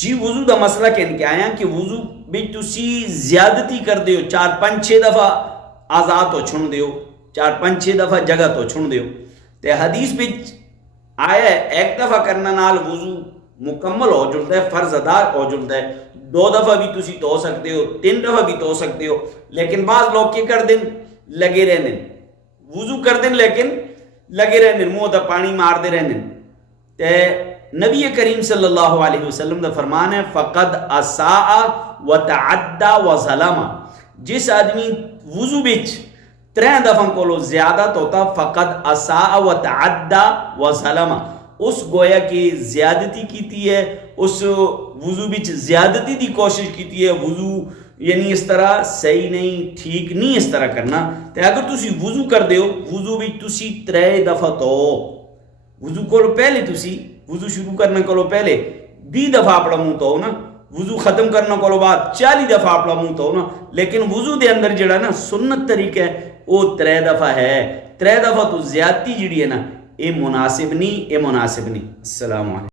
جی وضو دا مسئلہ کہنے کے آیا کہ وضو بھی تسی زیادتی کر دیو، 4-5-6 دفعہ آزاد تو چھن دیو، 4-5-6 دفعہ جگہ تو چھن دیو. تے حدیث بھی آیا ہے ایک دفعہ کرنا نال وضو مکمل ہو جلتا ہے، فرض ادا ہو جلتا ہے. 2 دفعہ بھی تسی تو سکتے ہو، 3 دفعہ بھی تو سکتے ہو. لیکن بعض لوگ کیا کر دیں، لگے رہنے وضو کر دیں لیکن لگے رہنے، منہ دا پانی مار دے رہنے. تے نبی کریم صلی اللہ علیہ وسلم دا فرمان ہے فقد اساء وتعدى وظلم. جس آدمی وضو بچ 3 دفعہ کولو زیادہ ہوتا فقد اساء وتعدى وظلم، اس گویا کہ زیادتی کیتی ہے، اس وضو بچ زیادتی دی کوشش کیتی ہے. وضو یعنی اس طرح صحیح نہیں، ٹھیک نہیں اس طرح کرنا. تے اگر تسی وضو کر دیو، وضو بچ تسی 3 دفعہ تو وضو کو پہلے تسی وضو شروع کرنے کو پہلے 20 دفعہ اپنا منہ تو نا، وضو ختم کرنے کو بعد 40 دفعہ اپنا منہ تو نا. لیکن وضو دے اندر جڑا نا سنت طریقہ ہے وہ 3 دفعہ ہے. 3 دفعہ تو زیادتی جڑی ہے نا، اے مناسب نہیں، اے مناسب نہیں. السلام علیکم.